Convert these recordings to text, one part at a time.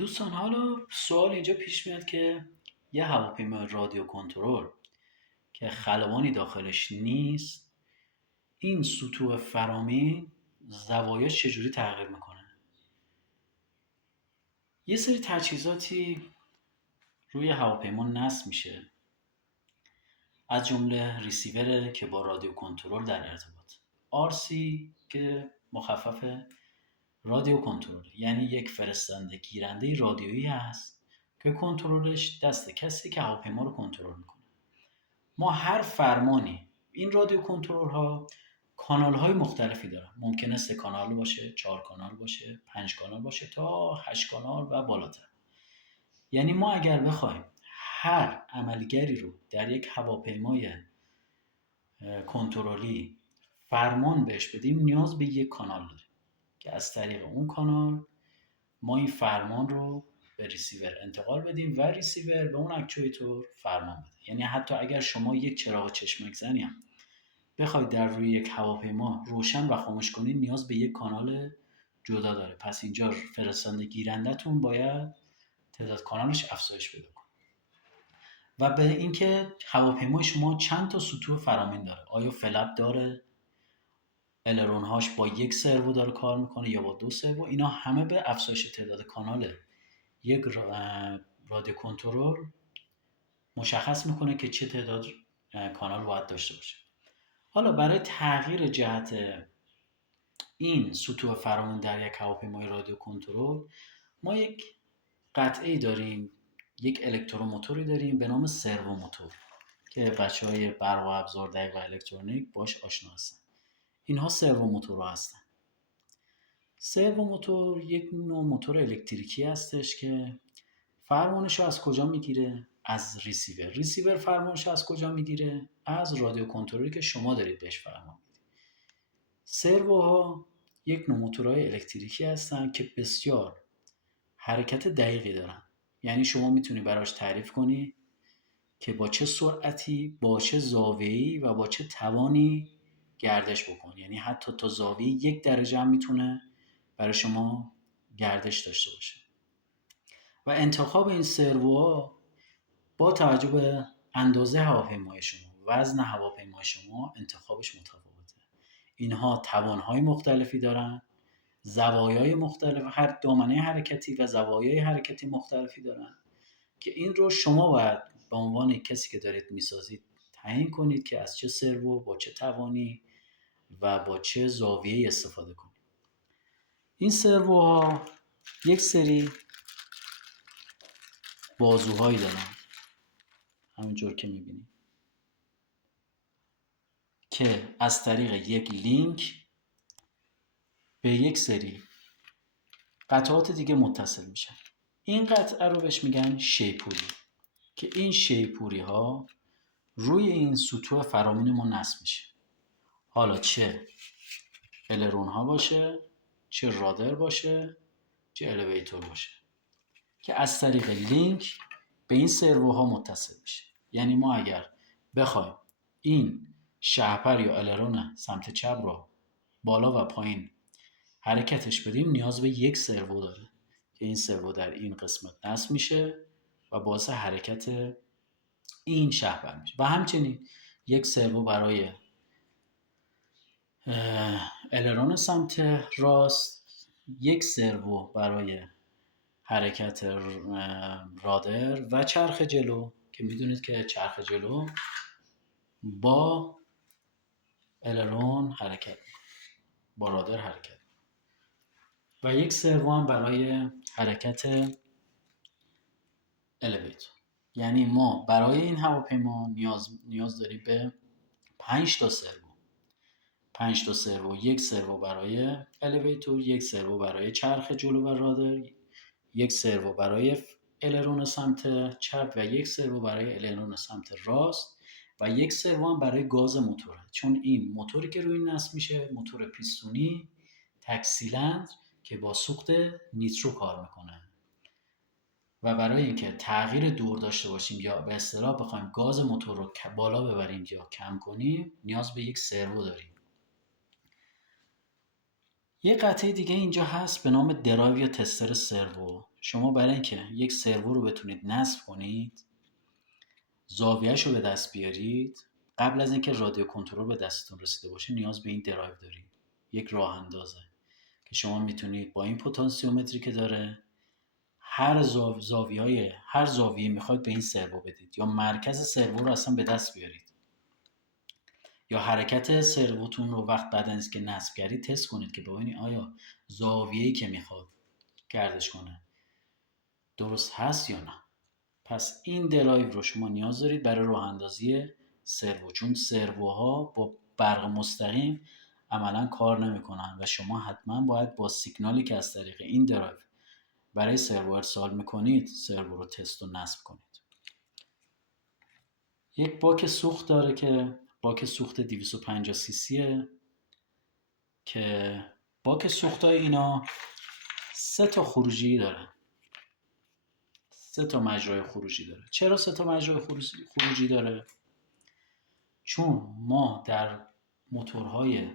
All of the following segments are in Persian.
دوستان، حالا سوال اینجا پیش میاد که یه هواپیما رادیو کنترل که خلبانی داخلش نیست، این سطوح فرامین زوایاش چجوری تغییر میکنه؟ یه سری تجهیزاتی روی هواپیما نصب میشه، از جمله ریسیور که با رادیو کنترل در ارتباط، RC که مخفف رادیو کنترل، یعنی یک فرستنده گیرنده رادیویی هست که کنترلش دست کسی که هواپیما رو کنترل میکنه. ما هر فرمانی، این رادیو کنترل ها کانال های مختلفی دارن، ممکنه 3 کانال باشه، 4 کانال باشه، 5 کانال باشه تا 8 کانال و بالاتر. یعنی ما اگر بخوایم هر عملگری رو در یک هواپیمای کنترلی فرمان بهش بدیم، نیاز به یک کانال داریم که از طریق اون کانال ما این فرمان رو به ریسیور انتقال بدیم و ریسیور به اون اکچویتور فرمان بده. یعنی حتی اگر شما یک چراغ چشمک زنی هم بخواید در روی یک هواپیما روشن و خاموش کنید، نیاز به یک کانال جدا داره. پس اینجا فرستنده گیرندتون باید تعداد کانالش افزایش پیدا کنه. و به اینکه هواپیمای شما چند تا سطوح فرامین داره، آیا فلپ داره، الرون هاش با یک سرو داره کار میکنه یا با 2 سرو، اینا همه به افزایش تعداد کانال یک رادیو کنترل مشخص میکنه که چه تعداد کانال باید داشته باشه. حالا برای تغییر جهت این سطوح فرامین در یک هواپیمای رادیو کنترل، ما یک قطعه داریم، یک الکتروموتوری داریم به نام سرو موتور که بچهای برق و ابزار دقیق و الکترونیک باش آشنا هستن. اینها سرو موتورها هستن. سرو موتور یک نوع موتور الکتریکی هستش که فرمانش رو از کجا میگیره؟ از ریسیور. ریسیور فرمانش رو از کجا میگیره؟ از رادیو کنترلی که شما دارید بهش فرمان میدید. سروها یک نوع موتورهای الکتریکی هستن که بسیار حرکت دقیقی دارن. یعنی شما میتونی براش تعریف کنی که با چه سرعتی، با چه زاویه‌ای و با چه توانی گردش بکن. یعنی حتی تا زاویه 1 درجه هم میتونه برای شما گردش داشته باشه. و انتخاب این سروها با توجه به اندازه هواپیمای شما، وزن هواپیمای شما، انتخابش متفاوته. اینها توانهای مختلفی دارن، زوایای مختلف، هر دامنه حرکتی و زوایای حرکتی مختلفی دارن که این رو شما باید به عنوان کسی که دارید میسازید تعیین کنید که از چه سرو، با چه توانی و با چه زاویه‌ای استفاده کنید. این سروها یک سری بازوهایی دارن، همونجور که میبینید، که از طریق یک لینک به یک سری قطعات دیگه متصل میشن. این قطعه رو بهش میگن شیپوری که این شیپوری ها روی این سطوح فرامین ما نصب میشه. حالا چه الرون ها باشه، چه رادر باشه، چه الیویتور باشه، که از طریق لینک به این سروها متصل میشه. یعنی ما اگر بخوایم این شهپر یا الرون سمت چپ رو بالا و پایین حرکتش بدیم، نیاز به یک سرو داره که این سرو در این قسمت نصب میشه و باعث حرکت این شهپر میشه. و همچنین یک سرو برای الرون سمت راست، یک سرو برای حرکت رادر و چرخ جلو که میدونید که چرخ جلو با الرون حرکت، با رادر حرکت، و یک سرو هم برای حرکت الیویتور. یعنی ما برای این هواپیما نیاز داریم به 5 تا سرو. 5 تا سرو، یک سرو برای الیویتور، یک سرو برای چرخ جلو و رادر، یک سرو برای الرون سمت چپ و یک سرو برای الرون سمت راست و یک سرو هم برای گاز موتوره. چون این موتوری که روی نصب میشه موتور پیستونی تک سیلندر که با سوخت نیترو کار میکنه و برای اینکه تغییر دور داشته باشیم یا به اصطلاح بخوایم گاز موتور رو بالا ببریم یا کم کنیم، نیاز به یک سرو داریم. یه قطعه دیگه اینجا هست به نام درایو یا تستر سرو. شما برای اینکه یک سرو رو بتونید نصب کنید، زاویه‌اش رو به دست بیارید، قبل از اینکه رادیو کنترل به دستتون رسیده باشه نیاز به این درایو دارید. یک راه اندازه که شما میتونید با این پتانسیومتری که داره هر هر زاویه میخواید به این سرو بدید، یا مرکز سرو رو اصلا به دست بیارید، یا حرکت سروتون رو وقت بعد از که نصب کردید تست کنید که ببینید آیا زاویه‌ای که میخواد گردش کنه درست هست یا نه. پس این درایو رو شما نیاز دارید برای راه اندازی سرو، چون سروها با برق مستقیم عملا کار نمیکنن و شما حتما باید با سیگنالی که از طریق این درایو برای سرو ارسال میکنید سرو رو تست و نصب کنید. یک باک سوخت داره که باک سوخت 250 سی سیه که باک سوخت های اینا 3 تا خروجی داره، 3 تا مجرای خروجی داره. چرا 3 تا مجرای خروجی داره؟ چون ما در موتورهای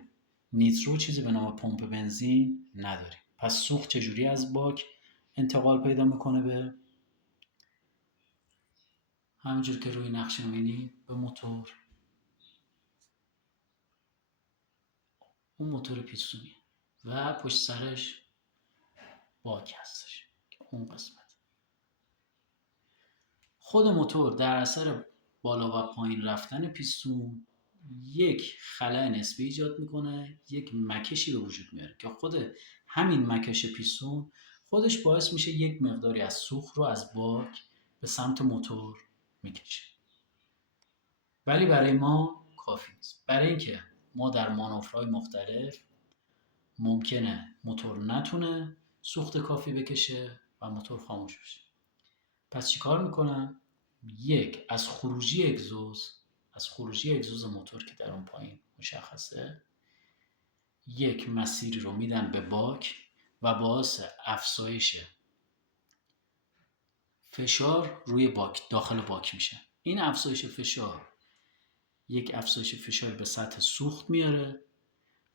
نیترو چیزی به نام پمپ بنزین نداریم. پس سوخت چجوری از باک انتقال پیدا میکنه به همینجور که روی نقشه می‌بینید به موتور، اون موتور پیستونی و پشت سرش باک هستش که اون قسمت. خود موتور در اثر بالا و پایین رفتن پیستون یک خلأ نسبی ایجاد میکنه، یک مکشی به وجود میاره که خود همین مکش پیستون خودش باعث میشه یک مقداری از سوخت رو از باک به سمت موتور میکشه. ولی برای ما کافی نیست. برای اینکه ما در مانورهای مختلف ممکنه موتور نتونه سوخت کافی بکشه و موتور خاموش بشه. پس چیکار میکنن؟ یک از خروجی اگزوز موتور که در اون پایین مشخصه یک مسیری رو میدن به باک و باعث افزایش فشار روی باک داخل باک میشه. این افزایش فشار یک افزایش فشار به سطح سوخت میاره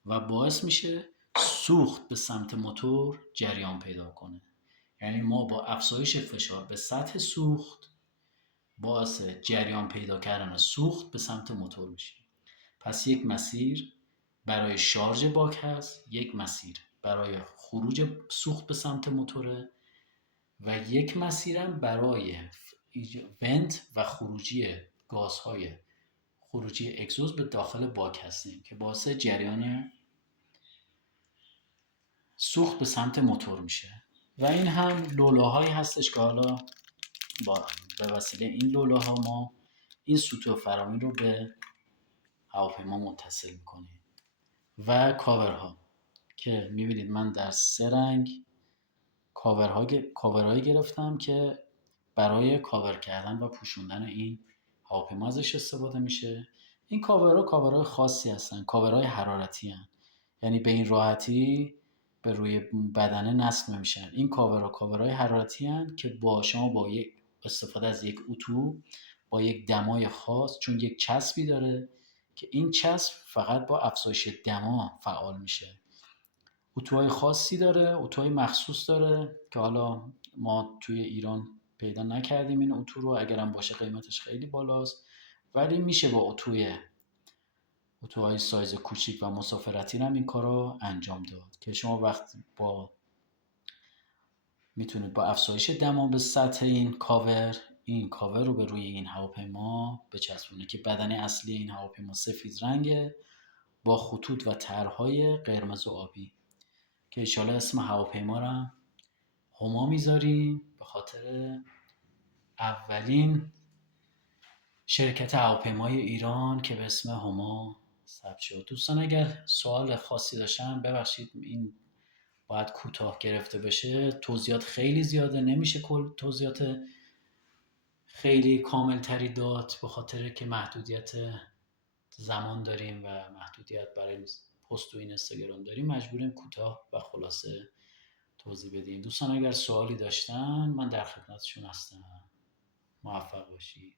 و باعث میشه سوخت به سمت موتور جریان پیدا کنه. یعنی ما با افزایش فشار به سطح سوخت باعث جریان پیدا کردن سوخت به سمت موتور میشه. پس یک مسیر برای شارژ باک هست، یک مسیر برای خروج سوخت به سمت موتوره و یک مسیرم برای ونت و خروجی گازهای خروجی اگزوز به داخل باک هستیم که باعث جریان سوخت به سمت موتور میشه. و این هم لولاهایی هستش که حالا به وسیله این لولاها ما این سوتو فرامین رو به هواپیما متصل میکنیم. و کاورها که میبینید من در 3 رنگ کاورهایی گرفتم که برای کاور کردن و پوشوندن این هواپیما ازش استفاده میشه. این کاورهای خاصی هستن، کاورهای حرارتی هستن، یعنی به این راحتی به روی بدنه نصب نمیشن. این کاورهای حرارتی هستن که با شما با یک استفاده از یک اتو با یک دمای خاص، چون یک چسبی داره که این چسب فقط با افزایش دما فعال میشه. اتوهای خاصی داره، اتوهای مخصوص داره که حالا ما توی ایران پیدا نکردیم این اتو رو، اگرم باشه قیمتش خیلی بالاست، ولی میشه با اتوهای سایز کوچیک و مسافرتی هم این کارو انجام داد که شما وقت میتونید با افزایش دما به سطح این کاور رو به روی این هواپیما بچسبونه که بدنه اصلی این هواپیما سفید رنگه با خطوط و طرحهای قرمز و آبی که انشالله اسم هواپیما رو هم هما میذاریم به خاطر اولین شرکت هواپیمای ایران که به اسم هما ثبت شد. دوستان اگر سوال خاصی داشتن ببخشید، این باید کوتاه گرفته بشه، توضیحات خیلی زیاده، نمیشه کل توضیحات خیلی کامل تری داد به خاطر که محدودیت زمان داریم و محدودیت برای پست و اینستاگرام داریم، مجبوریم کوتاه و خلاصه توضیح بدیم. دوستان اگر سوالی داشتن من در خدمتشون هستم. موفق باشید.